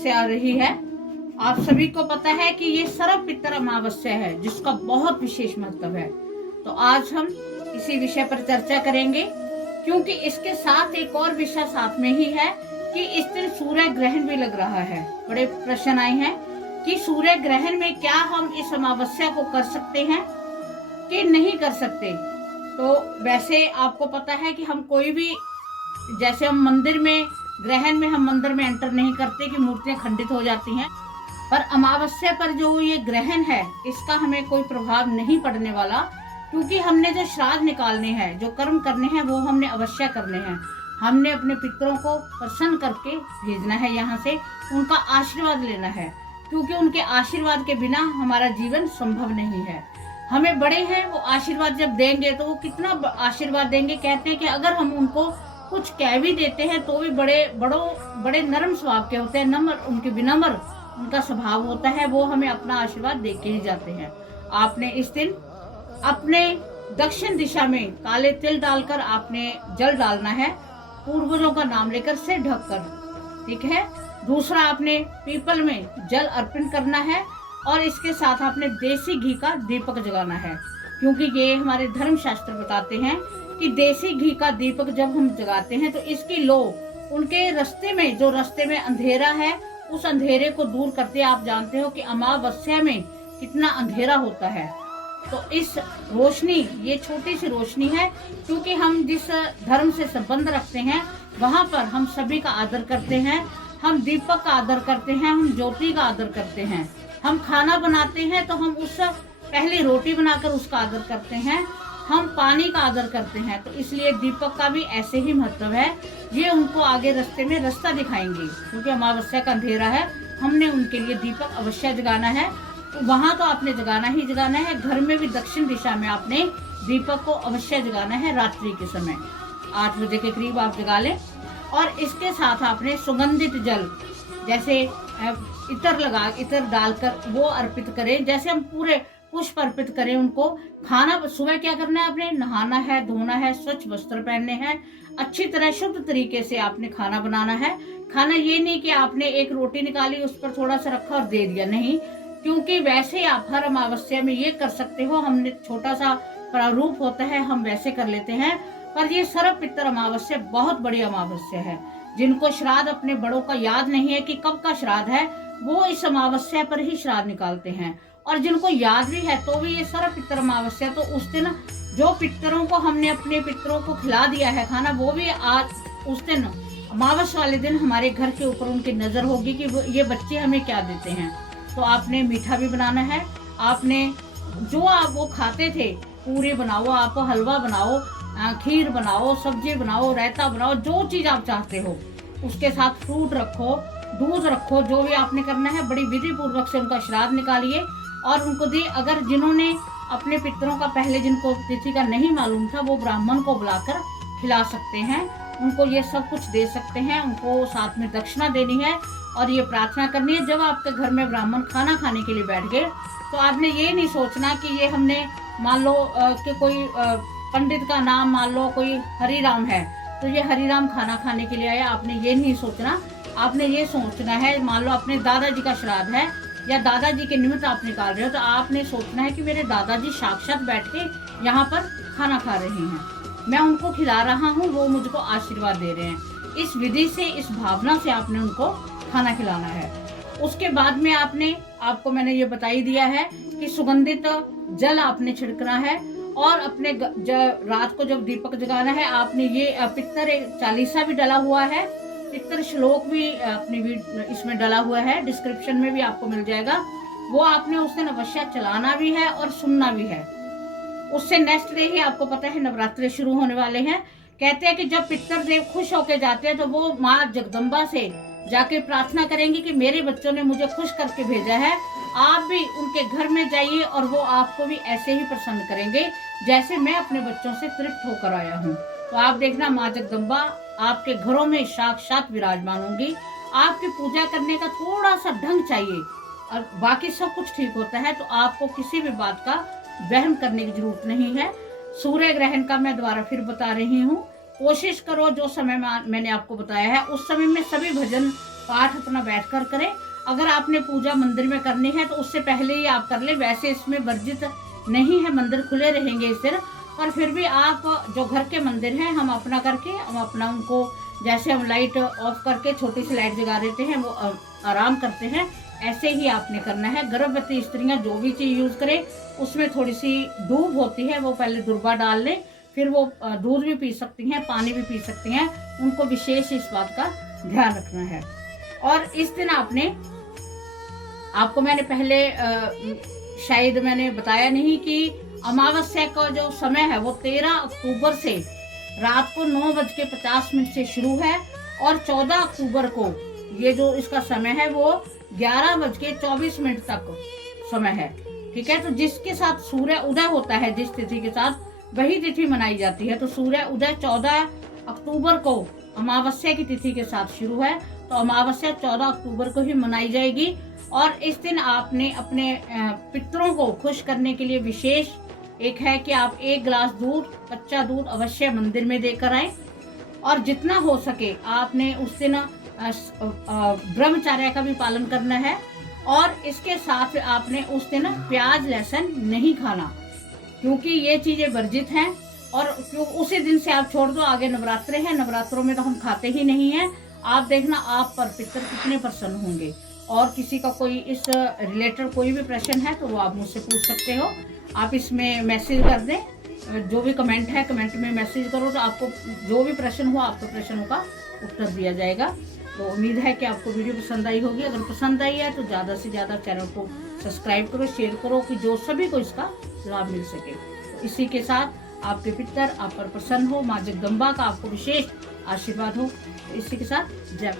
अमावस्या आ रही है। आप सभी को पता है कि ये सर्व पितर अमावस्या है, जिसका बहुत विशेष महत्व है। तो आज हम इसी विषय पर चर्चा करेंगे, क्योंकि इसके साथ एक और विषय साथ में ही है कि इस दिन सूर्य ग्रहण भी लग रहा है। बड़े प्रश्न आए हैं कि सूर्य ग्रहण में क्या हम इस अमावस्या को कर सकते हैं कि नहीं कर सकते। तो वैसे आपको पता है कि हम कोई भी, जैसे हम मंदिर में ग्रहण में हम मंदिर में एंटर नहीं करते कि मूर्तियां खंडित हो जाती हैं, पर अमावस्या पर जो ये ग्रहण है इसका हमें कोई प्रभाव नहीं पड़ने वाला, क्योंकि हमने जो श्राद्ध निकालने हैं, जो कर्म करने हैं, वो हमने अवश्य करने हैं। हमने अपने पितरों को प्रसन्न करके भेजना है, यहाँ से उनका आशीर्वाद लेना है, क्योंकि उनके आशीर्वाद के बिना हमारा जीवन संभव नहीं है। हमें बड़े हैं, वो आशीर्वाद जब देंगे तो वो कितना आशीर्वाद देंगे। कहते हैं कि अगर हम उनको कुछ कह भी देते हैं तो भी बड़े नरम स्वभाव के होते हैं, नम्र, उनके विनम्र उनका स्वभाव होता है, वो हमें अपना आशीर्वाद दे के ही जाते हैं। आपने इस दिन अपने दक्षिण दिशा में काले तिल डालकर आपने जल डालना है, पूर्वजों का नाम लेकर सिर ढककर, ठीक है। दूसरा, आपने पीपल में जल अर्पण करना है और इसके साथ आपने देसी घी का दीपक जगाना है, क्योंकि ये हमारे धर्म शास्त्र बताते हैं कि देसी घी का दीपक जब हम जगाते हैं तो इसकी लो उनके रास्ते में, जो रास्ते में अंधेरा है, उस अंधेरे को दूर करते। आप जानते हो कि अमावस्या में कितना अंधेरा होता है, तो इस रोशनी, ये छोटी सी रोशनी है, क्योंकि हम जिस धर्म से संबंध रखते हैं वहां पर हम सभी का आदर करते हैं। हम दीपक का आदर करते हैं, हम ज्योति का आदर करते हैं। हम खाना बनाते हैं तो हम उस पहले रोटी बनाकर उसका आदर करते हैं। हम पानी का आदर करते हैं, तो इसलिए दीपक का भी ऐसे ही महत्व है। ये उनको आगे रास्ते में रास्ता दिखाएंगे, क्योंकि अमावस्या का अंधेरा है, हमने उनके लिए दीपक अवश्य जगाना है। तो वहां तो आपने जगाना ही जगाना है, घर में भी दक्षिण दिशा में आपने दीपक को अवश्य जगाना है। रात्रि के समय 8 बजे के करीब आप जगा लें, और इसके साथ आपने सुगंधित जल, जैसे इतर डालकर वो अर्पित करें, जैसे हम पूरे पुष्प अर्पित करें उनको। खाना सुबह क्या करना है, आपने नहाना है, धोना है, स्वच्छ वस्त्र पहनने हैं, अच्छी तरह शुद्ध तरीके से आपने खाना बनाना है। खाना ये नहीं कि आपने एक रोटी निकाली, उस पर थोड़ा सा रखा और दे दिया, नहीं, क्योंकि वैसे आप हर अमावस्या में ये कर सकते हो। हमने छोटा सा प्रारूप होता है, हम वैसे कर लेते हैं, पर ये सर्व पितर अमावस्या बहुत बड़ी अमावस्या है। जिनको श्राद्ध अपने बड़ों का याद नहीं है कि कब का श्राद्ध है, वो इस अमावस्या पर ही श्राद्ध निकालते हैं। और जिनको याद भी है तो भी ये सर्व पितर अमावस्या, तो उस दिन जो पितरों को हमने अपने पितरों को खिला दिया है खाना, वो भी आज उस दिन अमावस्या वाले दिन हमारे घर के ऊपर उनकी नजर होगी कि ये बच्चे हमें क्या देते हैं। तो आपने मीठा भी बनाना है। आपने जो आप वो खाते थे, पूरी बनाओ, आप हलवा बनाओ, खीर बनाओ, सब्जी बनाओ, रायता बनाओ, जो चीज आप चाहते हो, उसके साथ फ्रूट रखो, दूध रखो, जो भी आपने करना है, बड़ी विधि पूर्वक से उनका श्राद्ध निकालिए और उनको दिए। अगर जिन्होंने अपने पितरों का पहले, जिनको तिथि का नहीं मालूम था, वो ब्राह्मण को बुलाकर खिला सकते हैं, उनको ये सब कुछ दे सकते हैं। उनको साथ में दक्षिणा देनी है और ये प्रार्थना करनी है। जब आपके घर में ब्राह्मण खाना खाने के लिए बैठ गए, तो आपने ये नहीं सोचना कि ये हमने, मान लो कि कोई पंडित का नाम, मान लो कोई हरिराम है, तो ये हरिराम खाना खाने के लिए आया, आपने ये नहीं सोचना। आपने ये सोचना है, मान लो अपने दादाजी का श्राद्ध है या दादाजी के निमित्त आप निकाल रहे हो, तो आपने सोचना है कि मेरे दादाजी साक्षात बैठ के यहाँ पर खाना खा रहे हैं, मैं उनको खिला रहा हूँ, वो मुझको आशीर्वाद दे रहे हैं। इस विधि से, इस भावना से आपने उनको खाना खिलाना है। उसके बाद में आपको मैंने ये बता ही दिया है कि सुगंधित जल आपने छिड़कना है, और अपने रात को जब दीपक जगाना है, आपने ये पितर चालीसा भी डला हुआ है, पितर श्लोक भी अपने इसमें डला हुआ है, डिस्क्रिप्शन में भी आपको मिल जाएगा, वो आपने उस दिन अवश्य चलाना भी है और सुनना भी है। उससे नेक्स्ट डे ही आपको पता है नवरात्रि शुरू होने वाले हैं। कहते हैं कि जब पितर देव खुश होके जाते हैं तो वो माँ जगदम्बा से जाके प्रार्थना करेंगे कि मेरे बच्चों ने मुझे खुश करके भेजा है, आप भी उनके घर में जाइए और वो आपको भी ऐसे ही प्रसन्न करेंगे जैसे मैं अपने बच्चों से तृप्त होकर आया हूँ। तो आप देखना, माँ जगदम्बा आपके घरों में साक्षात विराजमान होंगी। आपकी पूजा करने का थोड़ा सा ढंग चाहिए और बाकी सब कुछ ठीक होता है, तो आपको किसी भी बात का वहम करने की जरूरत नहीं है। सूर्य ग्रहण का मैं दोबारा फिर बता रही हूँ, कोशिश करो जो समय मैंने आपको बताया है उस समय में सभी भजन पाठ अपना बैठकर करें। अगर आपने पूजा मंदिर में करनी है तो उससे पहले ही आप कर ले। वैसे इसमें वर्जित नहीं है, मंदिर खुले रहेंगे इस दिन, पर फिर भी आप जो घर के मंदिर हैं हम अपना करके हम अपना उनको, जैसे हम लाइट ऑफ करके छोटी सी लाइट जगा देते हैं वो आराम करते हैं, ऐसे ही आपने करना है। गर्भवती स्त्रियां जो भी चीज़ यूज़ करें उसमें थोड़ी सी दूब होती है, वो पहले दुर्बा डाल लें, फिर वो दूध भी पी सकती हैं, पानी भी पी सकती हैं। उनको विशेष इस बात का ध्यान रखना है। और इस दिन आपको मैंने पहले शायद मैंने बताया नहीं कि अमावस्या का जो समय है वो 13 अक्टूबर से रात को 9:50 से शुरू है और 14 अक्टूबर को ये जो इसका समय है वो 11:24 तक समय है। ठीक है, तो जिसके साथ सूर्य उदय होता है, जिस तिथि के साथ, वही तिथि मनाई जाती है। तो सूर्य उदय 14 अक्टूबर को अमावस्या की तिथि के साथ शुरू है, तो अमावस्या 14 अक्टूबर को ही मनाई जाएगी। और इस दिन आपने अपने पितरों को खुश करने के लिए विशेष एक है कि आप 1 गिलास दूध, कच्चा दूध अवश्य मंदिर में देकर आए। और जितना हो सके आपने उस दिन ब्रह्मचर्य का भी पालन करना है। और इसके साथ आपने उस दिन प्याज लहसुन नहीं खाना, क्योंकि ये चीजें वर्जित हैं। और क्यों उसी दिन से आप छोड़ दो, आगे नवरात्रे हैं, नवरात्रों में तो हम खाते ही नहीं हैं। आप देखना आप पर पितर कितने प्रसन्न होंगे। और किसी का कोई इस रिलेटेड कोई भी प्रश्न है तो वो आप मुझसे पूछ सकते हो। आप इसमें मैसेज कर दें, जो भी कमेंट है कमेंट में मैसेज करो, तो आपको जो भी प्रश्न हो आपके प्रश्नों का उत्तर दिया जाएगा। तो उम्मीद है कि आपको वीडियो पसंद आई होगी। अगर पसंद आई है तो ज़्यादा से ज़्यादा चैनल को सब्सक्राइब करो, शेयर करो, कि जो सभी को इसका लाभ मिल सके। तो इसी के साथ आपके पितर आप पर प्रसन्न हो, माँ जगदम्बा का आपको विशेष आशीर्वाद हो। इसी के साथ जय।